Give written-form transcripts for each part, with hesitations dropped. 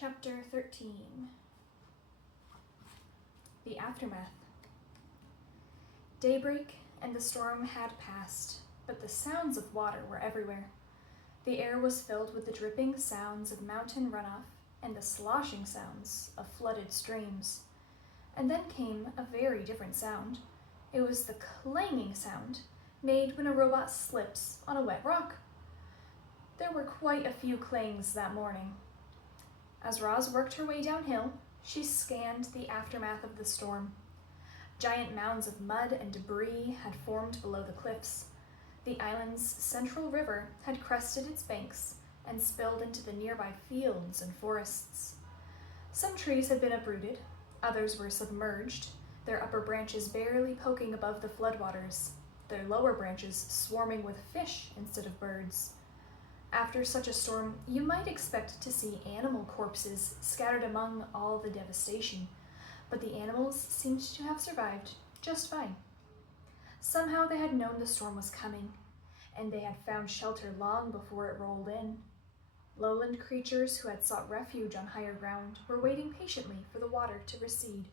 Chapter 13. The Aftermath. Daybreak and the storm had passed, but the sounds of water were everywhere. The air was filled with the dripping sounds of mountain runoff and the sloshing sounds of flooded streams. And then came a very different sound. It was the clanging sound made when a robot slips on a wet rock. There were quite a few clangs that morning. As Roz worked her way downhill, she scanned the aftermath of the storm. Giant mounds of mud and debris had formed below the cliffs. The island's central river had crested its banks and spilled into the nearby fields and forests. Some trees had been uprooted, others were submerged, their upper branches barely poking above the floodwaters, their lower branches swarming with fish instead of birds. After such a storm, you might expect to see animal corpses scattered among all the devastation, but the animals seemed to have survived just fine. Somehow they had known the storm was coming, and they had found shelter long before it rolled in. Lowland creatures who had sought refuge on higher ground were waiting patiently for the water to recede.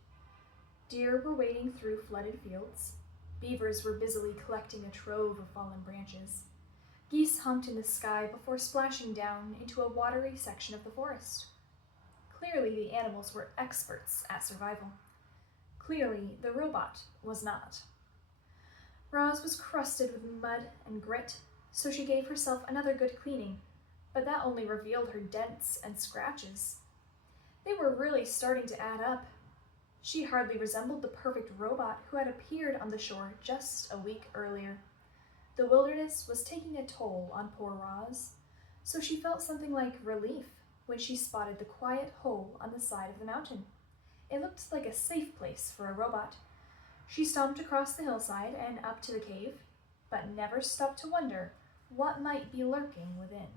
Deer were wading through flooded fields. Beavers were busily collecting a trove of fallen branches. Geese honked in the sky before splashing down into a watery section of the forest. Clearly, the animals were experts at survival. Clearly, the robot was not. Roz was crusted with mud and grit, so she gave herself another good cleaning, but that only revealed her dents and scratches. They were really starting to add up. She hardly resembled the perfect robot who had appeared on the shore just a week earlier. The wilderness was taking a toll on poor Roz, so she felt something like relief when she spotted the quiet hole on the side of the mountain. It looked like a safe place for a robot. She stomped across the hillside and up to the cave, but never stopped to wonder what might be lurking within.